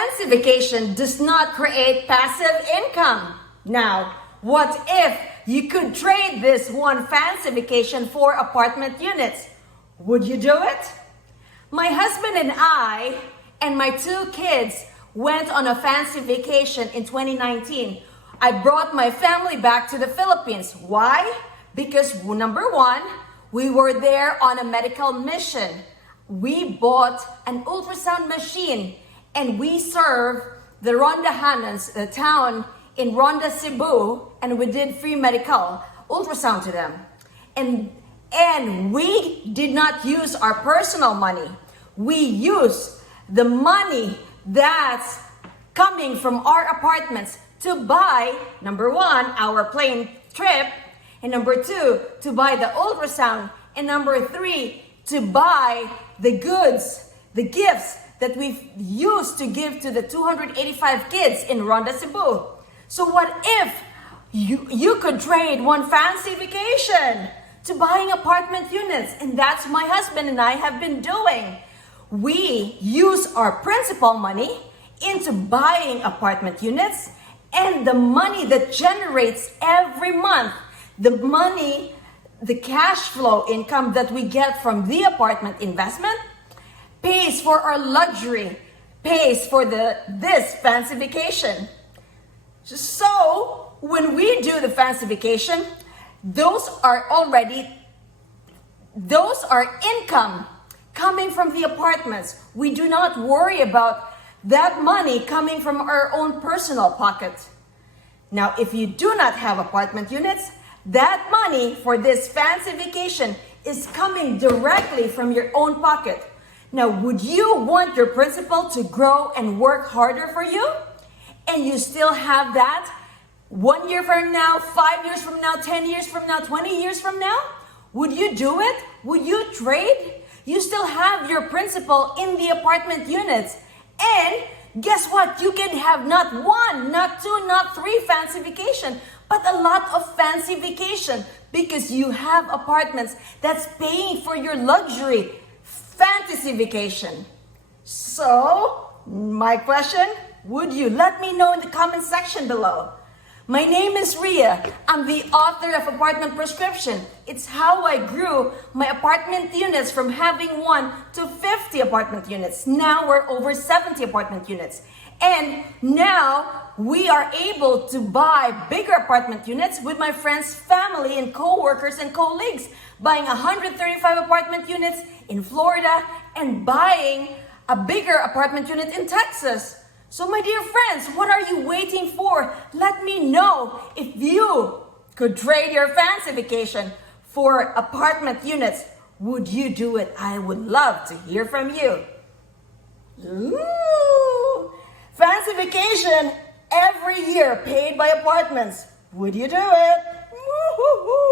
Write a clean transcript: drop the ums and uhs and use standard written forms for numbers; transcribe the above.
fancy vacation does not create passive income. Now, what if you could trade this one fancy vacation for apartment units? Would you do it? My husband and I and my 2 kids went on a fancy vacation in 2019. I brought my family back to the Philippines. Why? Because number 1, we were there on a medical mission. We bought an ultrasound machine and we served the Rondahanans, the town in Ronda, Cebu, and we did free medical ultrasound to them. And we did not use our personal money. We used the money that's coming from our apartments to buy, number 1, our plane trip, and number 2, to buy the ultrasound, and number 3, to buy the goods, the gifts that we've used to give to the 285 kids in Ronda, Cebu. So what if you could trade one fancy vacation to buying apartment units? And that's my husband and I have been doing. We use our principal money into buying apartment units, and the money that generates every month, the money, the cash flow income that we get from the apartment investment pays for our luxury, pays for this fancy vacation. So when we do the fancy vacation, those are income coming from the apartments. We do not worry about that money coming from our own personal pocket. Now, if you do not have apartment units, that money for this fancy vacation is coming directly from your own pocket. Now, would you want your principal to grow and work harder for you? And you still have that 1 year from now, 5 years from now, 10 years from now, 20 years from now? Would you do it? Would you trade? You still have your principal in the apartment units. And guess what? You can have not 1, not 2, not 3 fancy vacation, but a lot of fancy vacation because you have apartments that's paying for your luxury fantasy vacation. So, my question, would you? Let me know in the comment section below. My name is Ria. I'm the author of Apartment Prescription. It's how I grew my apartment units from having 1 to 50 apartment units. Now we're over 70 apartment units. And now we are able to buy bigger apartment units with my friends, family, and co-workers and colleagues, buying 135 apartment units in Florida and buying a bigger apartment unit in Texas. So my dear friends, what are you waiting for? Let me know if you could trade your fancy vacation for apartment units. Would you do it? I would love to hear from you. Ooh, fancy vacation every year paid by apartments. Would you do it? Woo-hoo-hoo.